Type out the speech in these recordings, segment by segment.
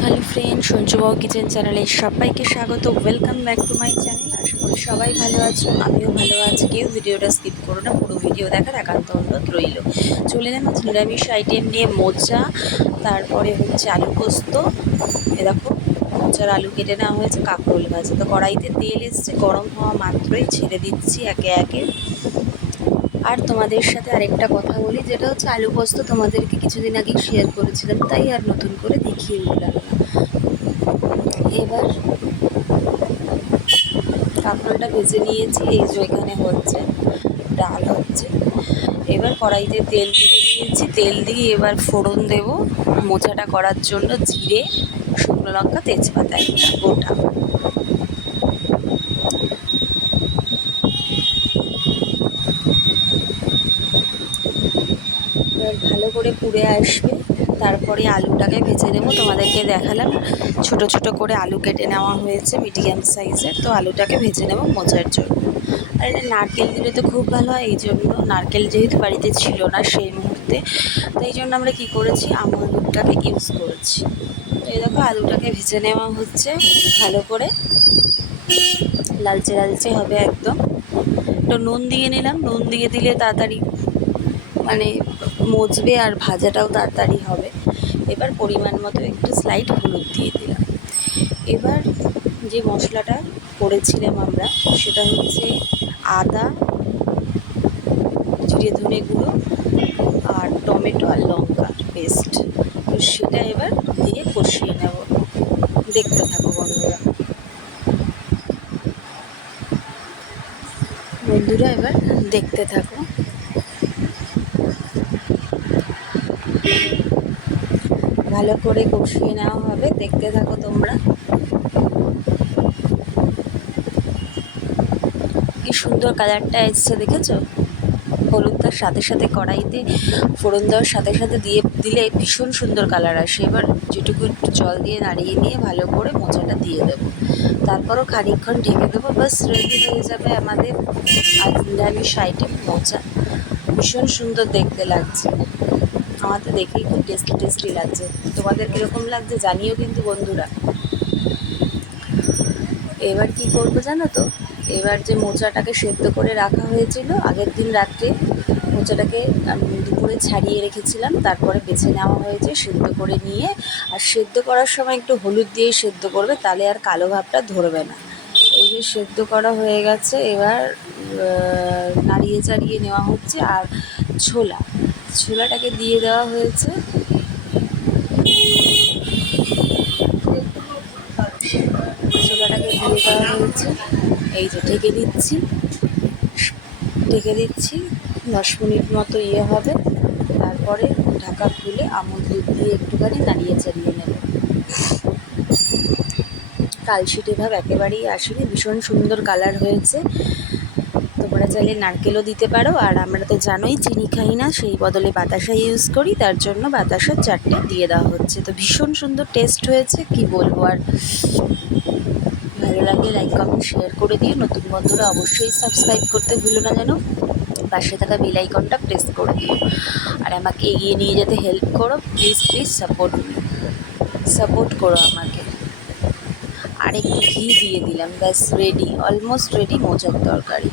Hello friend, সঞ্জুবাবু kitchen চ্যানেলে সবাইকে স্বাগত। Welcome back to my channel. আশা করি সবাই ভালো আছো, আমিও ভালো আছি। কেউ ভিডিওটা স্কিপ করো না, পুরো ভিডিও দেখার একান্ত অনুরোধ রইল। চলে এলাম আজ নিরামিষ আইটেম নিয়ে। মোচা, তারপরে হচ্ছে আলু পোস্ত। এরকম মোচার আলু কেটে নেওয়া হয়েছে, কাঁকরোল ভাজা। তো কড়াইতে তেল এসছে, গরম হওয়া মাত্রই ছেড়ে দিচ্ছি একে একে। আর তোমাদের সাথে আরেকটা কথা বলি, যেটা হচ্ছে আলু পোস্ত তোমাদেরকে কিছুদিন আগেই শেয়ার করেছিলাম, তাই আর নতুন করে দেখিয়ে উঠলাম না। এবার কাঁকরোলটা ভেজে নিয়েছি, এই যে এখানে হচ্ছে ডাল হচ্ছে। এবার কড়াইতে তেল দিয়ে দিয়েছি, তেল দিয়ে এবার ফোড়ন দেব মোচাটা করার জন্য। জিরে, শুকনো লঙ্কা, তেজপাতা একটা গোটা। এবার ভালো করে পুড়ে আসবে, তারপরে আলুটাকে ভেজে নেব। তোমাদেরকে দেখালাম ছোট ছোট করে আলু কেটে নেওয়া হয়েছে মিডিয়াম সাইজের। তো আলুটাকে ভেজে নেব মোচার জন্য। আর এটা নারকেল দিলে তো খুব ভালো হয়, এই জন্য নারকেল যেহেতু বাড়িতে ছিল না সেই মুহূর্তে, তো এই জন্য আমরা কী করেছি, আমুল দুধটাকে ইউজ করেছি। তো এই দেখো আলুটাকে ভেজে নেওয়া হচ্ছে ভালো করে, লালচে লালচে হবে একদম। তো নুন দিয়ে নিলাম, নুন দিয়ে দিলে তাড়াতাড়ি মানে মজবে আর ভাজাটাও তাড়াতাড়ি হবে। এবার পরিমাণ মতো একটু স্লাইড হলুদ দিয়ে দিলাম। এবার যে মশলাটা করেছিলাম আমরা, সেটা হচ্ছে আদা, জিরে ধনে গুঁড়ো আর টমেটো আর লঙ্কার পেস্ট। তো সেটা এবার দিয়ে কষিয়ে নেব। দেখতে থাকো বন্ধুরা। এবার দেখতে থাকো। ভালো করে কষিয়ে নেওয়া হবে, দেখতে থাকো তোমরা। কি সুন্দর কালারটা এসছে, দেখেছো? হলুদটার সাথে সাথে কড়াইতে ফোড়ন দেওয়ার সাথে সাথে দিলে ভীষণ সুন্দর কালার আসে। এবার যেটুকু একটু জল দিয়ে নাড়িয়ে নিয়ে ভালো করে মোচাটা দিয়ে দেবো। তারপরও খানিকক্ষণ ঢেকে দেবো, বাস রেডি হয়ে যাবে আমাদের আজ নিরামিষ আইটেম মোচা। ভীষণ সুন্দর দেখতে লাগছে, আমার তো দেখেই খুব টেস্টি টেস্টি লাগছে। তোমাদের কীরকম লাগছে জানিও কিন্তু বন্ধুরা। এবার কি করবো জানো তো, এবার যে মোচাটাকে সেদ্ধ করে রাখা হয়েছিল আগের দিন রাত্রে, মোচাটাকে দুপুরে ছাড়িয়ে রেখেছিলাম, তারপরে বেছে নেওয়া হয়েছে সেদ্ধ করে নিয়ে। আর সেদ্ধ করার সময় একটু হলুদ দিয়েই সেদ্ধ করবে, তাহলে আর কালো ভাবটা ধরবে না। এই যে সেদ্ধ করা হয়ে গেছে, এবার নাড়িয়ে চাড়িয়ে নেওয়া হচ্ছে। আর ছোলাটাকে দিয়ে দেওয়া হয়েছে। ছোলাটাকে দিয়ে দেওয়া হয়েছে, এই যে ঢেকে দিচ্ছি 10 মিনিট মতো হবে। তারপরে ঢাকা খুলে আমুল দুধ দিয়ে একটুখানি নাড়িয়ে চাড়িয়ে নেব। কালশিটে ভাব একেবারেই আসেনি, ভীষণ সুন্দর কালার হয়েছে। তোমরা চাইলে নারকেলও দিতে পারো, আর আমরা তো জানোই চিনি খাই না, সেই বদলে বাতাসা ইউজ করি, তার জন্য বাতাসার 4টে দিয়ে দেওয়া হচ্ছে। তো ভীষণ সুন্দর টেস্ট হয়েছে, কি বলবো আর। ভালো লাগলে লাইক কমেন্ট শেয়ার করে দিও। নতুন বন্ধুরা অবশ্যই সাবস্ক্রাইব করতে ভুলো না যেন। পাশে থাকা বেল আইকনটা প্রেস করে দিও। আর আমাকে এগিয়ে নিয়ে যেতে হেল্প করো, প্লিজ প্লিজ সাপোর্ট করো আমাকে। আর একটু ঘি দিয়ে দিলাম, ব্যাস রেডি, অলমোস্ট রেডি মোচার তরকারি।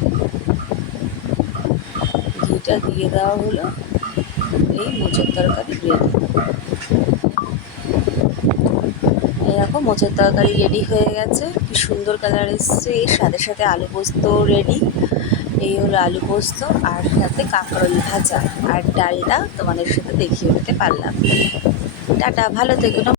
ঘিটা দিয়ে দেওয়া হলো, এই মোচার তরকারি রেডি। এরকম মোচার তরকারি রেডি হয়ে গেছে, কি সুন্দর কালার এসছে। এর সাথে সাথে আলু পোস্ত রেডি। এই হলো আলু পোস্ত, আর সাথে কাঁকরোল ভাজা আর ডালটা তোমাদের সাথে দেখিয়ে দিতে পারলাম। টাটা, ভালো থেকো।